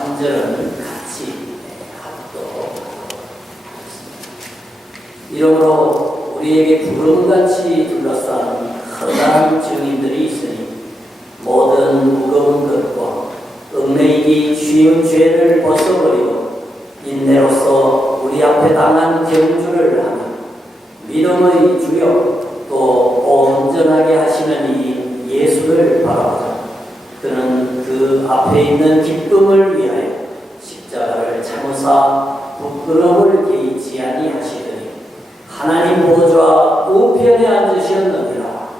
3절은 같이 하도록 하겠습니다. 이러므로 우리에게 구름같이 둘러싼 커다란 증인들이 있으니 모든 무거운 것과 얽매이기 쉬운 죄를 벗어버리고 인내로서 우리 앞에 당한 경주를 하며 믿음의 주요 또 온전하게 하시는 이 예수를 바라보자. 그는 그 앞에 있는 기쁨을 위하여 십자가를 참으사 부끄러움을 개의치 아니하시더니 하나님 보좌 우편에 앉으셨느니라.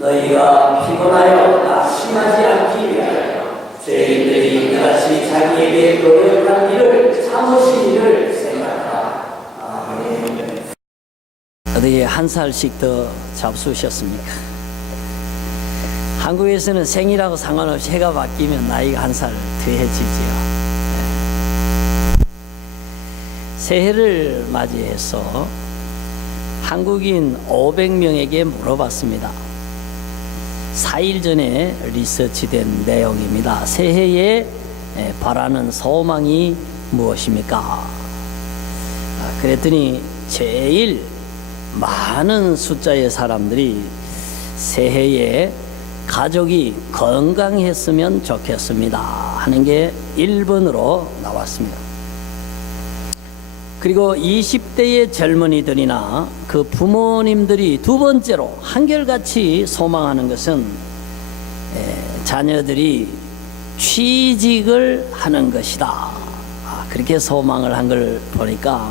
너희가 피곤하여 낙심하지 않기 위하여 죄인들이 이같이 자기에게 노력한 일을 참으신 일을 생각하라. 아멘. 어떻게 한 살씩 더 잡수셨습니까? 한국에서는 생일하고 상관없이 해가 바뀌면 나이가 한 살 더해지지요. 새해를 맞이해서 한국인 500명에게 물어봤습니다. 4일 전에 리서치된 내용입니다. 새해에 바라는 소망이 무엇입니까? 그랬더니 제일 많은 숫자의 사람들이 새해에 가족이 건강했으면 좋겠습니다 하는 게 1번으로 나왔습니다. 그리고 20대의 젊은이들이나 그 부모님들이 두 번째로 한결같이 소망하는 것은 자녀들이 취직을 하는 것이다. 그렇게 소망을 한 걸 보니까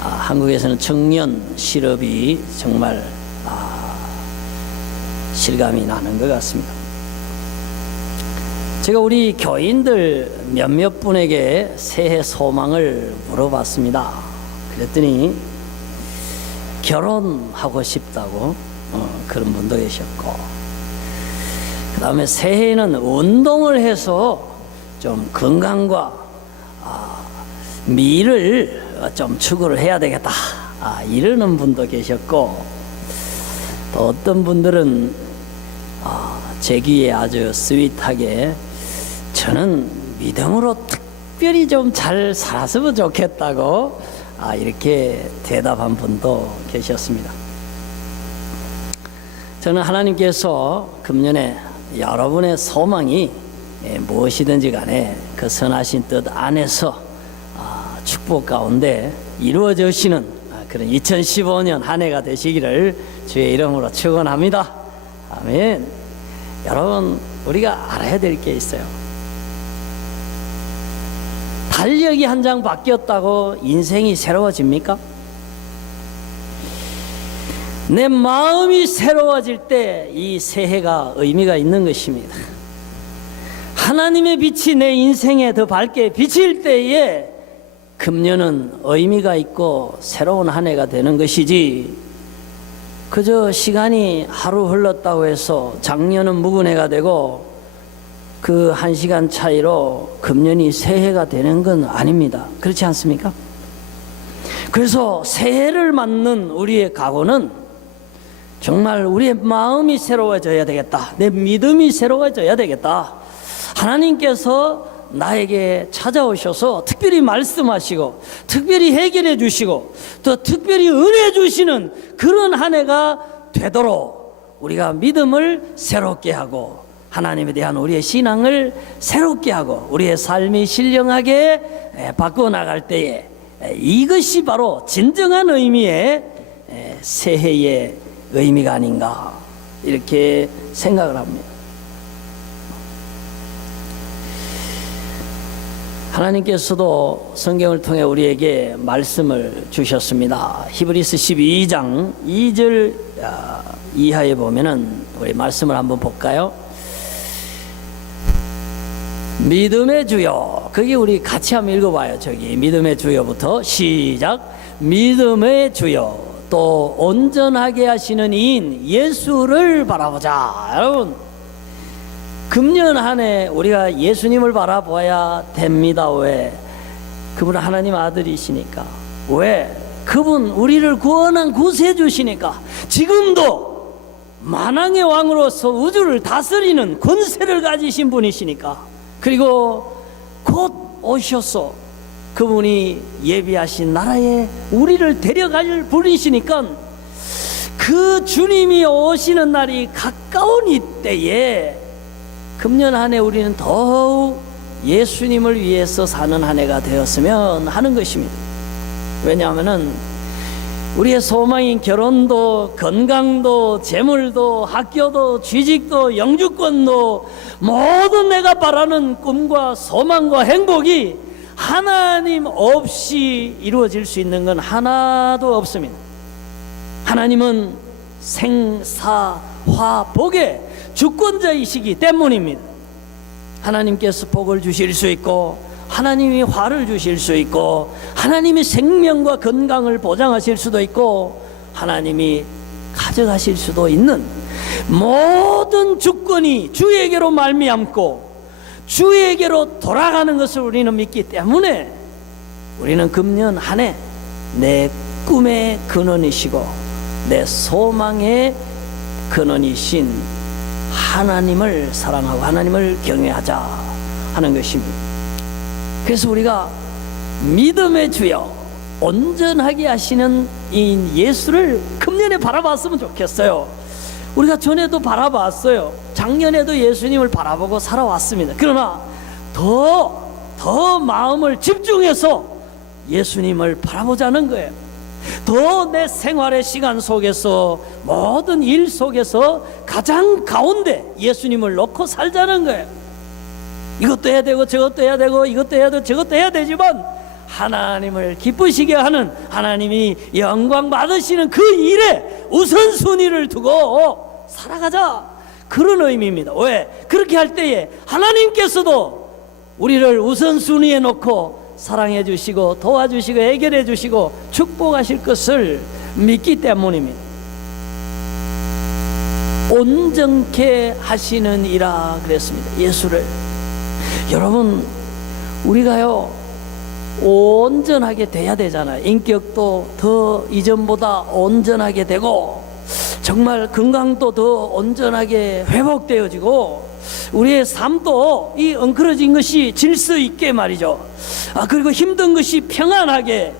한국에서는 청년 실업이 정말 실감이 나는 것 같습니다. 제가 우리 교인들 몇몇 분에게 새해 소망을 물어봤습니다. 그랬더니 결혼하고 싶다고 그런 분도 계셨고, 그 다음에 새해에는 운동을 해서 좀 건강과 미를 좀 추구를 해야 되겠다 이러는 분도 계셨고, 또 어떤 분들은 제 귀에 아주 스윗하게 저는 믿음으로 특별히 좀 잘 살았으면 좋겠다고 이렇게 대답한 분도 계셨습니다. 저는 하나님께서 금년에 여러분의 소망이 무엇이든지 간에 그 선하신 뜻 안에서 축복 가운데 이루어지시는 그런 2015년 한 해가 되시기를 주의 이름으로 축원합니다. 아멘. 여러분, 우리가 알아야 될 게 있어요. 달력이 한 장 바뀌었다고 인생이 새로워집니까? 내 마음이 새로워질 때 이 새해가 의미가 있는 것입니다. 하나님의 빛이 내 인생에 더 밝게 비칠 때에 금년은 의미가 있고 새로운 한 해가 되는 것이지, 그저 시간이 하루 흘렀다고 해서 작년은 묵은 해가 되고 그 1시간 차이로 금년이 새해가 되는 건 아닙니다. 그렇지 않습니까? 그래서 새해를 맞는 우리의 각오는 정말 우리의 마음이 새로워져야 되겠다. 내 믿음이 새로워져야 되겠다. 하나님께서 나에게 찾아오셔서 특별히 말씀하시고 특별히 해결해 주시고 또 특별히 은혜 주시는 그런 한 해가 되도록 우리가 믿음을 새롭게 하고 하나님에 대한 우리의 신앙을 새롭게 하고 우리의 삶이 신령하게 바꿔 나갈 때에 이것이 바로 진정한 의미의 새해의 의미가 아닌가 이렇게 생각을 합니다. 하나님께서도 성경을 통해 우리에게 말씀을 주셨습니다. 히브리서 12장 2절 이하에 보면은 우리 말씀을 한번 볼까요? 믿음의 주요, 그게 우리 같이 한번 읽어봐요. 저기 믿음의 주요부터 시작. 믿음의 주요 또 온전하게 하시는 이인 예수를 바라보자. 여러분, 금년 한 해 우리가 예수님을 바라봐야 됩니다. 왜? 그분은 하나님 아들이시니까. 왜? 그분 우리를 구원한 구세주시니까. 지금도 만왕의 왕으로서 우주를 다스리는 권세를 가지신 분이시니까. 그리고 곧 오셔서 그분이 예비하신 나라에 우리를 데려갈 분이시니까 그 주님이 오시는 날이 가까운 이때에 금년 한 해 우리는 더욱 예수님을 위해서 사는 한 해가 되었으면 하는 것입니다. 왜냐하면은 우리의 소망인 결혼도 건강도 재물도 학교도 취직도 영주권도 모든 내가 바라는 꿈과 소망과 행복이 하나님 없이 이루어질 수 있는 건 하나도 없습니다. 하나님은 생사화복의 주권자이시기 때문입니다. 하나님께서 복을 주실 수 있고 하나님이 화를 주실 수 있고 하나님이 생명과 건강을 보장하실 수도 있고 하나님이 가져가실 수도 있는 모든 주권이 주에게로 말미암고 주에게로 돌아가는 것을 우리는 믿기 때문에 우리는 금년 한 해 내 꿈의 근원이시고 내 소망의 근원이신 하나님을 사랑하고 하나님을 경외하자 하는 것입니다. 그래서 우리가 믿음의 주여 온전하게 하시는 이 예수를 금년에 바라봤으면 좋겠어요. 우리가 전에도 바라봤어요. 작년에도 예수님을 바라보고 살아왔습니다. 그러나 더 마음을 집중해서 예수님을 바라보자는 거예요. 더 내 생활의 시간 속에서 모든 일 속에서 가장 가운데 예수님을 놓고 살자는 거예요. 이것도 해야 되고 저것도 해야 되고 이것도 해야 되고 저것도 해야 되지만 하나님을 기쁘시게 하는 하나님이 영광 받으시는 그 일에 우선순위를 두고 살아가자 그런 의미입니다. 왜? 그렇게 할 때에 하나님께서도 우리를 우선순위에 놓고 사랑해 주시고 도와주시고 해결해 주시고 축복하실 것을 믿기 때문입니다. 온전케 하시는 이라 그랬습니다. 예수를. 여러분 우리가요 온전하게 돼야 되잖아요. 인격도 더 이전보다 온전하게 되고 정말 건강도 더 온전하게 회복되어지고 우리의 삶도 이 엉클어진 것이 질서 있게 말이죠. 그리고 힘든 것이 평안하게,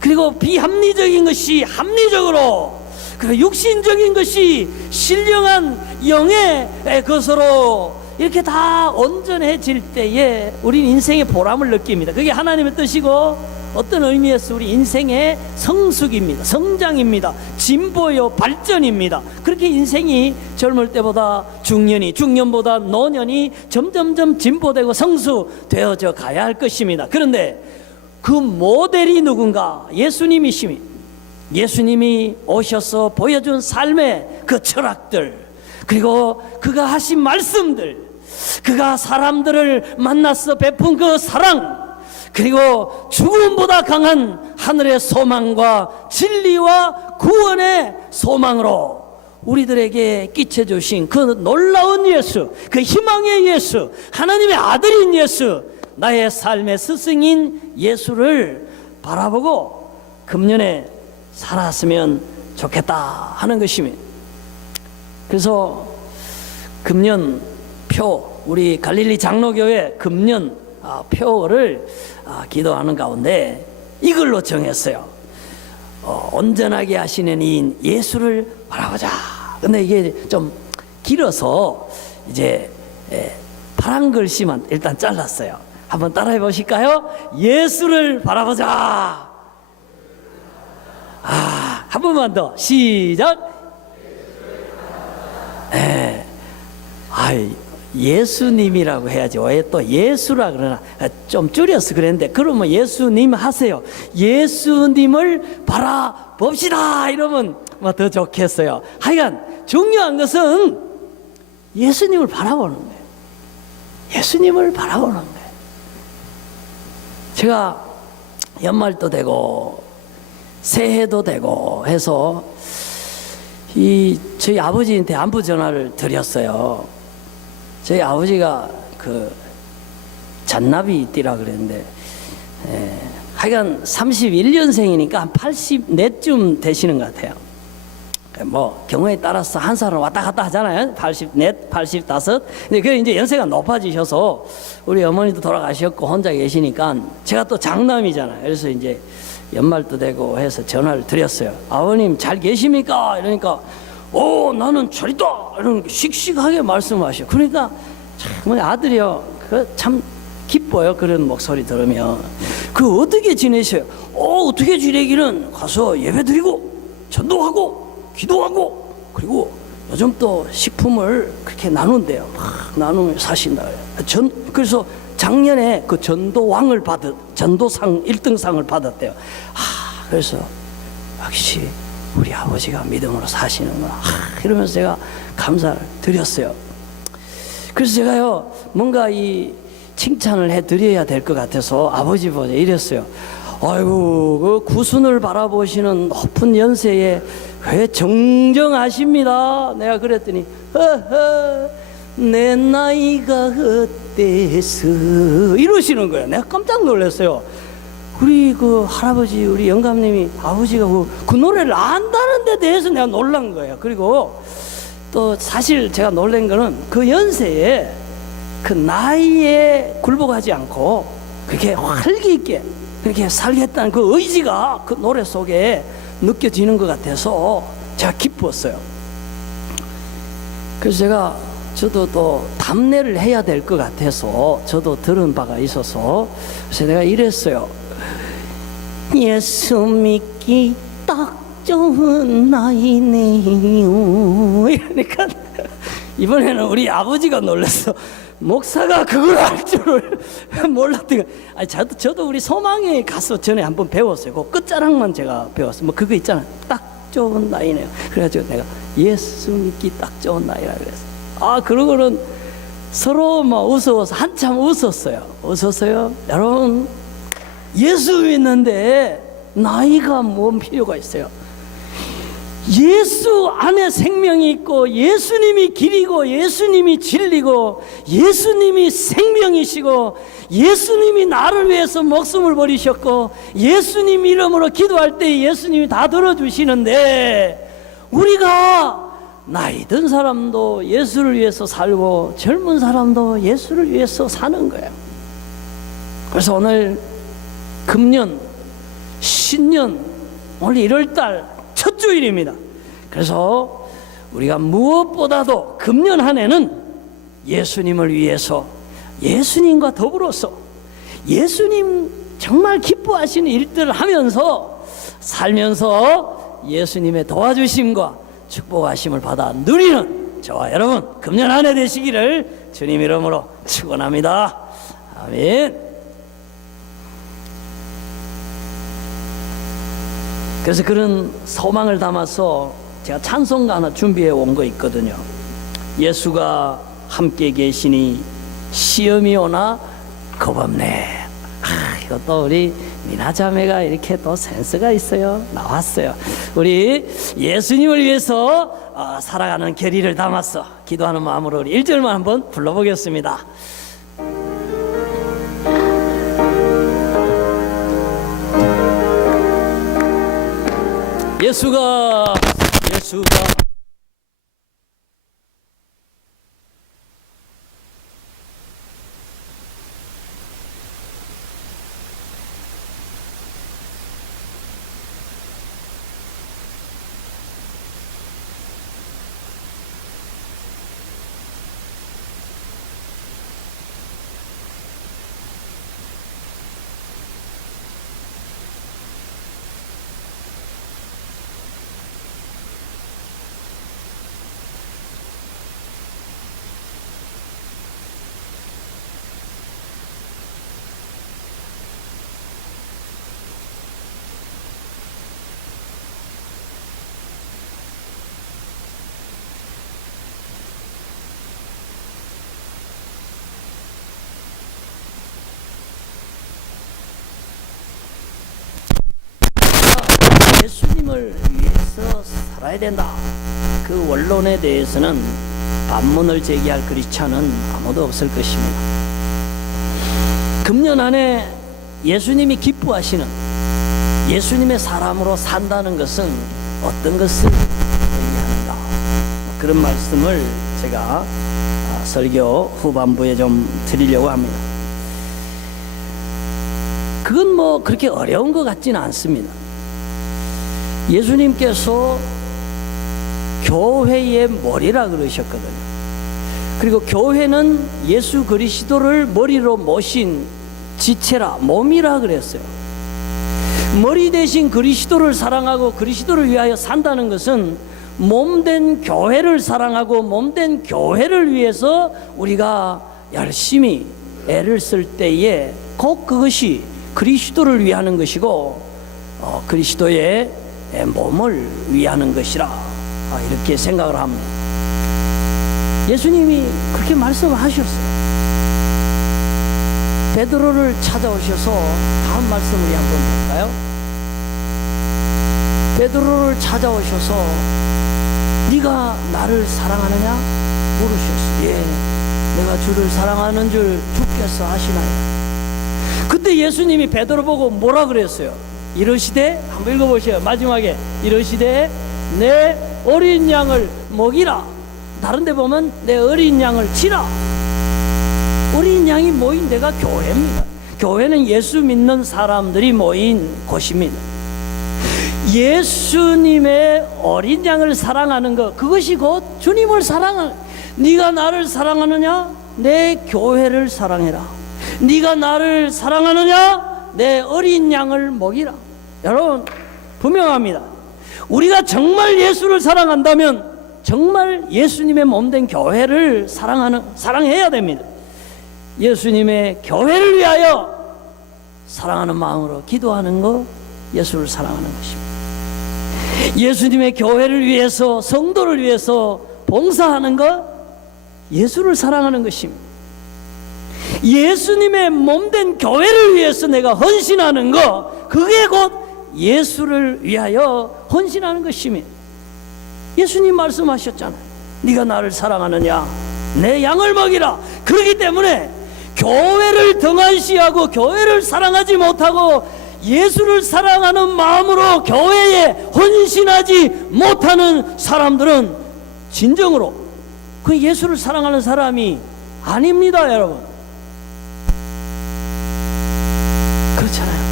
그리고 비합리적인 것이 합리적으로, 그리고 육신적인 것이 신령한 영의 것으로 이렇게 다 온전해질 때에 우리 인생의 보람을 느낍니다. 그게 하나님의 뜻이고 어떤 의미에서 우리 인생의 성숙입니다. 성장입니다. 진보요 발전입니다. 그렇게 인생이 젊을 때보다 중년이, 중년보다 노년이 점점점 진보되고 성숙되어져 가야 할 것입니다. 그런데 그 모델이 누군가? 예수님이십니다. 예수님이 오셔서 보여준 삶의 그 철학들, 그리고 그가 하신 말씀들, 그가 사람들을 만나서 베푼 그 사랑, 그리고 죽음보다 강한 하늘의 소망과 진리와 구원의 소망으로 우리들에게 끼쳐주신 그 놀라운 예수, 그 희망의 예수, 하나님의 아들인 예수, 나의 삶의 스승인 예수를 바라보고 금년에 살았으면 좋겠다 하는 것입니다. 그래서 금년 표, 우리 갈릴리 장로교회 금년 표를 기도하는 가운데 이걸로 정했어요. 온전하게 하시는 이인 예수를 바라보자. 근데 이게 좀 길어서 이제 파란 글씨만 일단 잘랐어요. 한번 따라해 보실까요? 예수를 바라보자. 한 번만 더 시작. 예수님이라고 해야지 왜 또 예수라 그러나 좀 줄여서 그랬는데 그러면 예수님 하세요. 예수님을 바라봅시다 이러면 뭐 더 좋겠어요. 하여간 중요한 것은 예수님을 바라보는 거예요. 예수님을 바라보는 거예요. 제가 연말도 되고 새해도 되고 해서 저희 아버지한테 안부 전화를 드렸어요. 저희 아버지가 그 잔나비띠라 그랬는데 하여간 31년생이니까 한 84쯤 되시는 것 같아요. 뭐 경우에 따라서 한 살은 왔다 갔다 하잖아요. 84, 85. 근데 그 이제 연세가 높아지셔서 우리 어머니도 돌아가셨고 혼자 계시니까 제가 또 장남이잖아요. 그래서 이제 연말도 되고 해서 전화를 드렸어요. 아버님 잘 계십니까? 이러니까 나는 잘 있다. 이런 씩씩하게 말씀하셔. 그러니까 참 아들이요. 그 참 기뻐요. 그런 목소리 들으면. 그 어떻게 지내셔요? 어떻게 지내기는 가서 예배 드리고 전도하고 기도하고 그리고 요즘 또 식품을 그렇게 나눈대요. 막 나누면 사신다. 그래서 작년에 그 전도상 1등상을 받았대요. 그래서 역시 우리 아버지가 믿음으로 사시는구나. 이러면서 제가 감사를 드렸어요. 그래서 제가요 뭔가 이 칭찬을 해드려야 될 것 같아서 아버지 보자 이랬어요. 아이고 그 구순을 바라보시는 높은 연세에 왜 정정하십니다. 내가 그랬더니 내 나이가 어때서 이러시는 거예요. 내가 깜짝 놀랐어요. 우리 그 할아버지 우리 영감님이 아버지가 그 노래를 안다는 데 대해서 내가 놀란 거예요. 그리고 또 사실 제가 놀란 거는 그 연세에 그 나이에 굴복하지 않고 그렇게 활기 있게 그렇게 살겠다는 그 의지가 그 노래 속에 느껴지는 것 같아서 제가 기뻤어요. 그래서 저도 또 답례를 해야 될 것 같아서 저도 들은 바가 있어서 그래서 내가 이랬어요. 예수 믿기 딱 좋은 나이네요. 이러니까 이번에는 우리 아버지가 놀랐어. 목사가 그걸 할 줄을 몰랐던 거. 아니 저도 우리 소망에 가서 전에 한번 배웠어요. 그 끝자락만 제가 배웠어요. 뭐 그거 있잖아요. 딱 좋은 나이네요. 그래가지고 내가 예수 믿기 딱 좋은 나이라 그랬어요. 그러고는 서로 막 웃어서 한참 웃었어요. 여러분 예수 믿는데 나이가 뭔 필요가 있어요? 예수 안에 생명이 있고 예수님이 길이고 예수님이 진리고 예수님이 생명이시고 예수님이 나를 위해서 목숨을 버리셨고 예수님 이름으로 기도할 때 예수님이 다 들어주시는데 우리가 나이 든 사람도 예수를 위해서 살고 젊은 사람도 예수를 위해서 사는 거예요. 그래서 오늘 금년 신년 오늘 1월달 첫 주일입니다. 그래서 우리가 무엇보다도 금년 한 해는 예수님을 위해서 예수님과 더불어서 예수님 정말 기뻐하시는 일들을 하면서 살면서 예수님의 도와주심과 축복하심을 받아 누리는 저와 여러분 금년 한 해 되시기를 주님 이름으로 축원합니다. 아멘. 그래서 그런 소망을 담아서 제가 찬송가 하나 준비해 온 거 있거든요. 예수가 함께 계시니 시험이 오나 겁없네. 이것도 우리 미나자매가 이렇게 또 센스가 있어요. 나왔어요. 우리 예수님을 위해서 살아가는 결의를 담아서 기도하는 마음으로 우리 1절만 한번 불러보겠습니다. 예수가 예수님을 위해서 살아야 된다. 그 원론에 대해서는 반문을 제기할 크리스찬은 아무도 없을 것입니다. 금년 안에 예수님이 기뻐하시는 예수님의 사람으로 산다는 것은 어떤 것을 그런 말씀을 제가 설교 후반부에 좀 드리려고 합니다. 그건 뭐 그렇게 어려운 것 같지는 않습니다. 예수님께서 교회의 머리라 그러셨거든요. 그리고 교회는 예수 그리스도를 머리로 모신 지체라, 몸이라 그랬어요. 머리 대신 그리스도를 사랑하고 그리스도를 위하여 산다는 것은 몸된 교회를 사랑하고 몸된 교회를 위해서 우리가 열심히 애를 쓸 때에 꼭 그것이 그리스도를 위하는 것이고 그리스도의 몸을 위하는 것이라 이렇게 생각을 합니다. 예수님이 그렇게 말씀하셨어요. 베드로를 찾아오셔서 다음 말씀 우리 한번 볼까요? 베드로를 찾아오셔서 네가 나를 사랑하느냐 물으셨어요. 예, 내가 주를 사랑하는 줄 주께서 아시나요? 그때 예수님이 베드로 보고 뭐라 그랬어요? 이러시되, 한번 읽어보세요. 마지막에 이러시되 내 어린 양을 먹이라. 다른 데 보면 내 어린 양을 치라. 어린 양이 모인 데가 교회입니다. 교회는 예수 믿는 사람들이 모인 곳입니다. 예수님의 어린 양을 사랑하는 것, 그것이 곧 주님을 사랑하는. 네가 나를 사랑하느냐? 내 교회를 사랑해라. 네가 나를 사랑하느냐? 내 어린 양을 먹이라. 여러분 분명합니다. 우리가 정말 예수를 사랑한다면 정말 예수님의 몸된 교회를 사랑해야 됩니다. 예수님의 교회를 위하여 사랑하는 마음으로 기도하는 것, 예수를 사랑하는 것입니다. 예수님의 교회를 위해서, 성도를 위해서 봉사하는 것, 예수를 사랑하는 것입니다. 예수님의 몸된 교회를 위해서 내가 헌신하는 것, 그게 곧 예수를 위하여 헌신하는 것입니다. 예수님 말씀하셨잖아요. 네가 나를 사랑하느냐? 내 양을 먹이라. 그렇기 때문에 교회를 등한시하고 교회를 사랑하지 못하고 예수를 사랑하는 마음으로 교회에 헌신하지 못하는 사람들은 진정으로 그 예수를 사랑하는 사람이 아닙니다, 여러분. 그렇잖아요.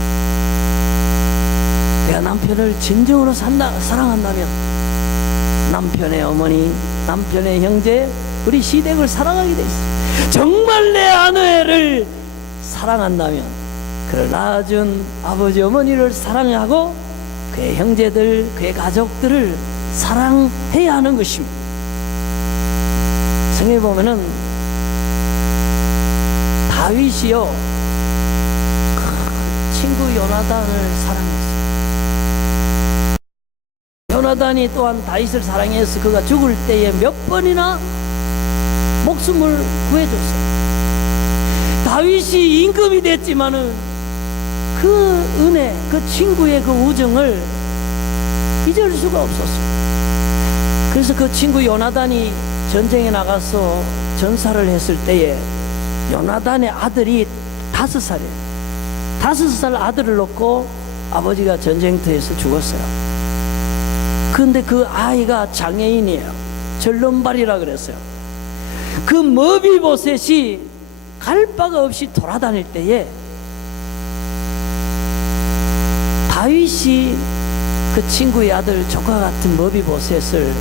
내가 남편을 진정으로 사랑한다면 남편의 어머니, 남편의 형제, 우리 시댁을 사랑하게 돼 있어요. 정말 내 아내를 사랑한다면 그를 낳아준 아버지 어머니를 사랑하고 그의 형제들, 그의 가족들을 사랑해야 하는 것입니다. 성경에 보면은 다윗이요 그 친구 요나단을 사랑했어요. 요나단이 또한 다윗을 사랑해서 그가 죽을 때에 몇 번이나 목숨을 구해줬어요. 다윗이 임금이 됐지만은 그 은혜, 그 친구의 그 우정을 잊을 수가 없었어요. 그래서 그 친구 요나단이 전쟁에 나가서 전사를 했을 때에 요나단의 아들이 5살이에요. 5살 아들을 놓고 아버지가 전쟁터에서 죽었어요. 그런데 그 아이가 장애인이에요. 절름발이라 그랬어요. 그 머비보셋이 갈 바가 없이 돌아다닐 때에 다윗이 그 친구의 아들 조카 같은 머비보셋을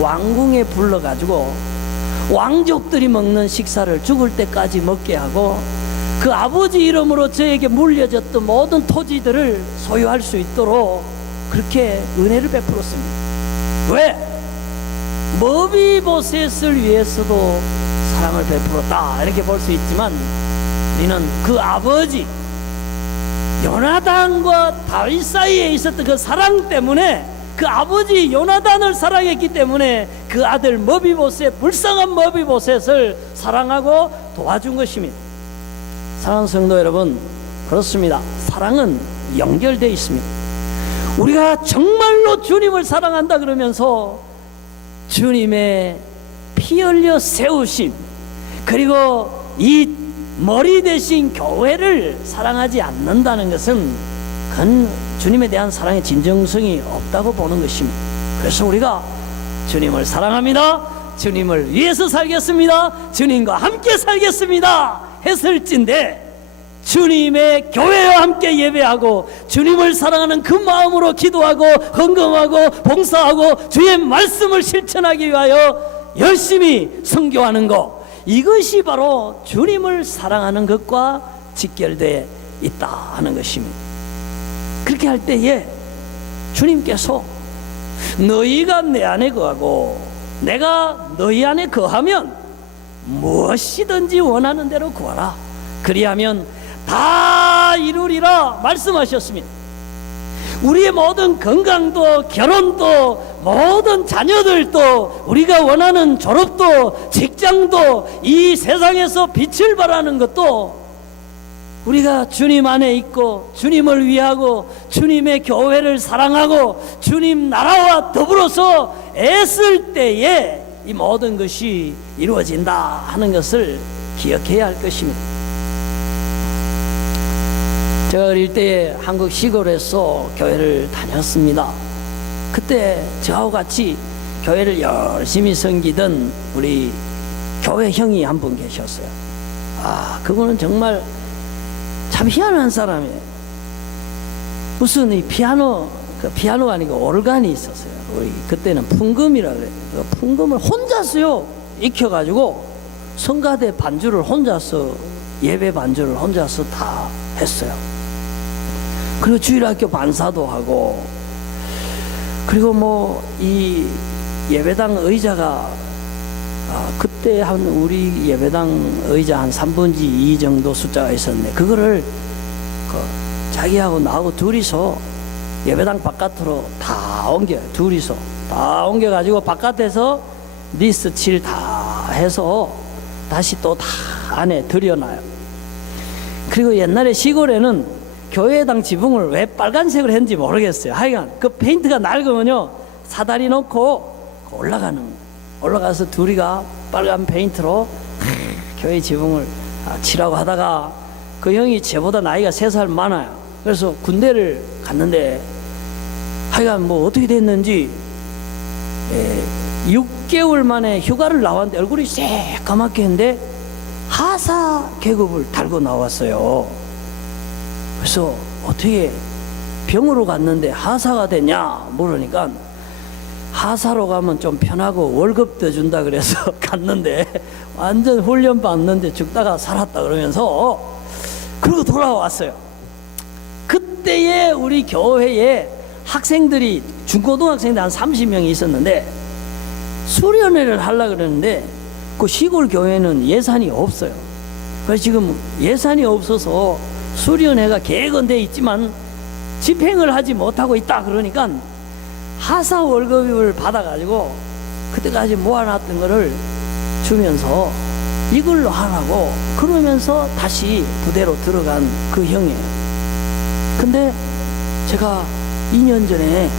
왕궁에 불러가지고 왕족들이 먹는 식사를 죽을 때까지 먹게 하고 그 아버지 이름으로 저에게 물려졌던 모든 토지들을 소유할 수 있도록 그렇게 은혜를 베풀었습니다. 왜? 머비보셋을 위해서도 사랑을 베풀었다 이렇게 볼 수 있지만 우리는 그 아버지 요나단과 다윗 사이에 있었던 그 사랑 때문에 그 아버지 요나단을 사랑했기 때문에 그 아들 머비보셋, 불쌍한 머비보셋을 사랑하고 도와준 것입니다. 사랑하는 성도 여러분, 그렇습니다. 사랑은 연결되어 있습니다. 우리가 정말로 주님을 사랑한다 그러면서 주님의 피 흘려 세우심, 그리고 이 머리 대신 교회를 사랑하지 않는다는 것은 그건 주님에 대한 사랑의 진정성이 없다고 보는 것입니다. 그래서 우리가 주님을 사랑합니다. 주님을 위해서 살겠습니다. 주님과 함께 살겠습니다. 했을진데 주님의 교회와 함께 예배하고 주님을 사랑하는 그 마음으로 기도하고 헌금하고 봉사하고 주의 말씀을 실천하기 위하여 열심히 선교하는 것, 이것이 바로 주님을 사랑하는 것과 직결되어 있다 하는 것입니다. 그렇게 할 때에 주님께서 너희가 내 안에 거하고 내가 너희 안에 거하면 무엇이든지 원하는 대로 구하라, 그리하면 다 이루리라 말씀하셨습니다. 우리의 모든 건강도 결혼도 모든 자녀들도 우리가 원하는 졸업도 직장도 이 세상에서 빛을 발하는 것도 우리가 주님 안에 있고 주님을 위하고 주님의 교회를 사랑하고 주님 나라와 더불어서 애쓸 때에 이 모든 것이 이루어진다 하는 것을 기억해야 할 것입니다. 제가 어릴 때 한국 시골에서 교회를 다녔습니다. 그때 저하고 같이 교회를 열심히 섬기던 우리 교회 형이 한 분 계셨어요. 그분은 정말 참 희한한 사람이에요. 무슨 이 피아노가 아니고 오르간이 있었어요. 우리 그때는 풍금이라 그래요. 그 풍금을 혼자서요 익혀가지고 성가대 반주를 혼자서, 예배 반주를 혼자서 다 했어요. 그리고 주일학교 반사도 하고, 그리고 뭐 이 예배당 의자가 그때 한 우리 예배당 의자 한 3분의 2 정도 숫자가 있었네. 그거를 자기하고 나하고 둘이서 예배당 바깥으로 다 옮겨요. 둘이서 다 옮겨가지고 바깥에서 리스 칠 다 해서 다시 또 다 안에 들여놔요. 그리고 옛날에 시골에는 교회당 지붕을 왜 빨간색을 했는지 모르겠어요. 하여간 그 페인트가 낡으면요 사다리 놓고 올라가서 둘이가 빨간 페인트로 교회 지붕을 칠하고 하다가 그 형이 저보다 나이가 3살 많아요. 그래서 군대를 갔는데 하여간 뭐 어떻게 됐는지 6개월 만에 휴가를 나왔는데 얼굴이 새까맣게 했는데 하사 계급을 달고 나왔어요. 그래서 어떻게 병으로 갔는데 하사가 되냐 물으니까 하사로 가면 좀 편하고 월급도 준다 그래서 갔는데 완전 훈련 받는데 죽다가 살았다 그러면서 그러고 돌아왔어요. 그때에 우리 교회에 학생들이 중고등학생들 한 30명이 있었는데 수련회를 하려고 그러는데 그 시골 교회는 예산이 없어요. 그래서 지금 예산이 없어서 수련회가 계획은 돼 있지만 집행을 하지 못하고 있다 그러니까 하사 월급을 받아가지고 그때까지 모아놨던 거를 주면서 이걸로 하라고 그러면서 다시 부대로 들어간 그 형이에요. 근데 제가 2년 전에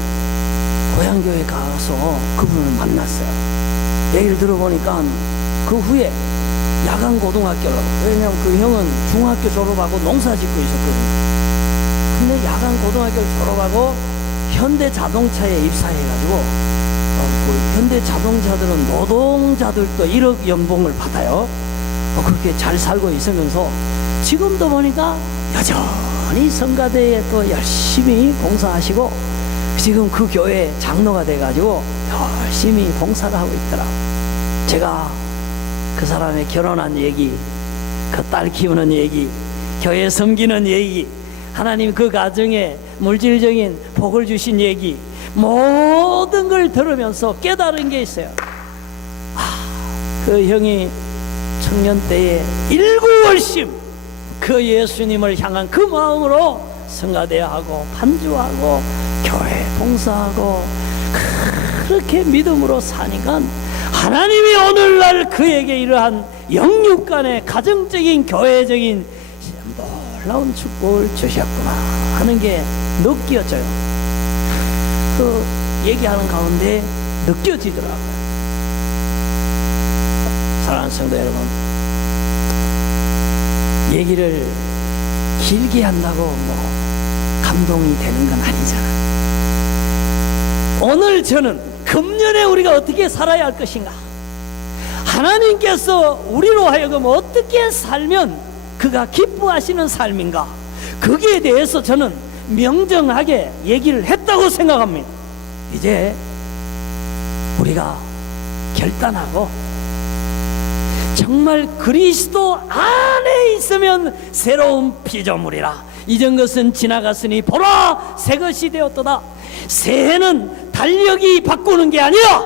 고향교회 가서 그분을 만났어요. 얘기를 들어보니까 그 후에 야간 고등학교로, 왜냐면 그 형은 중학교 졸업하고 농사 짓고 있었거든요. 근데 야간 고등학교를 졸업하고 현대 자동차에 입사해가지고 현대 자동차들은 노동자들도 1억 연봉을 받아요. 그렇게 잘 살고 있으면서 지금도 보니까 여전히 성가대에 또 열심히 봉사하시고 지금 그 교회 장로가 돼가지고 열심히 봉사를 하고 있더라. 제가 그 사람의 결혼한 얘기, 그 딸 키우는 얘기, 교회 섬기는 얘기, 하나님 그 가정에 물질적인 복을 주신 얘기, 모든 걸 들으면서 깨달은 게 있어요. 그 형이 청년 때에 일구월심 그 예수님을 향한 그 마음으로 성가대하고 반주하고 교회 봉사하고 그렇게 믿음으로 사니까 하나님이 오늘날 그에게 이러한 영육간의 가정적인 교회적인 놀라운 축복을 주셨구나 하는 게 느껴져요. 그 얘기하는 가운데 느껴지더라고요. 사랑하는 성도 여러분, 얘기를 길게 한다고 뭐 감동이 되는 건 아니잖아. 오늘 저는 그 금년에 우리가 어떻게 살아야 할 것인가? 하나님께서 우리로 하여금 어떻게 살면 그가 기뻐하시는 삶인가? 거기에 대해서 저는 명정하게 얘기를 했다고 생각합니다. 이제 우리가 결단하고 정말 그리스도 안에 있으면 새로운 피조물이라. 이전 것은 지나갔으니 보라 새 것이 되었도다. 새해는 달력이 바꾸는 게 아니라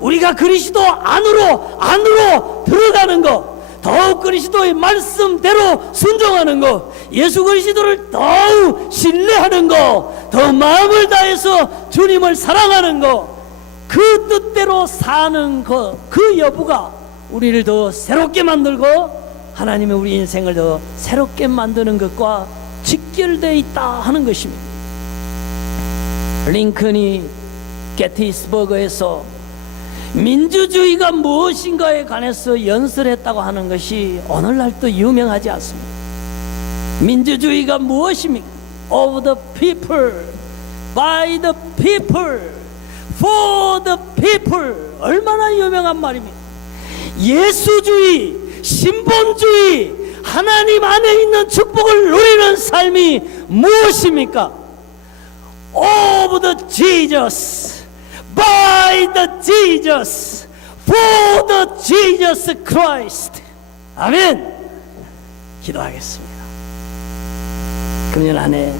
우리가 그리스도 안으로 들어가는 것, 더욱 그리스도의 말씀대로 순종하는 것, 예수 그리스도를 더욱 신뢰하는 것, 더 마음을 다해서 주님을 사랑하는 것, 그 뜻대로 사는 것, 그 여부가 우리를 더 새롭게 만들고 하나님의 우리 인생을 더 새롭게 만드는 것과 직결되어 있다 하는 것입니다. 링컨이 게티스버그에서 민주주의가 무엇인가에 관해서 연설했다고 하는 것이 오늘날도 유명하지 않습니다. 민주주의가 무엇입니까? Of the people, by the people, for the people. 얼마나 유명한 말입니다. 예수주의, 신본주의, 하나님 안에 있는 축복을 누리는 삶이 무엇입니까? Of the Jesus, by the Jesus, for the Jesus Christ. 아멘. 기도하겠습니다. 금년 한 해